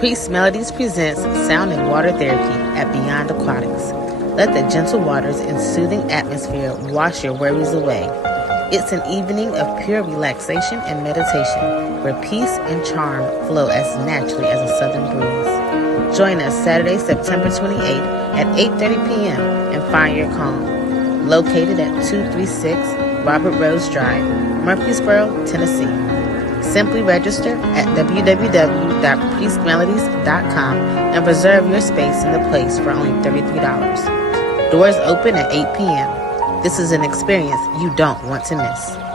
Priest Melodies presents Sound and Water Therapy at Beyond Aquatics. Let the gentle waters and soothing atmosphere wash your worries away. It's an evening of pure relaxation and meditation where peace and charm flow as naturally as a southern breeze. Join us Saturday, September 28th at 8:30 p.m. and find your calm. Located at 236 Robert Rose Drive, Murfreesboro, Tennessee. Simply register at www.priestmelodies.com and reserve your space in the place for only $33. Doors open at 8 p.m. This is an experience you don't want to miss.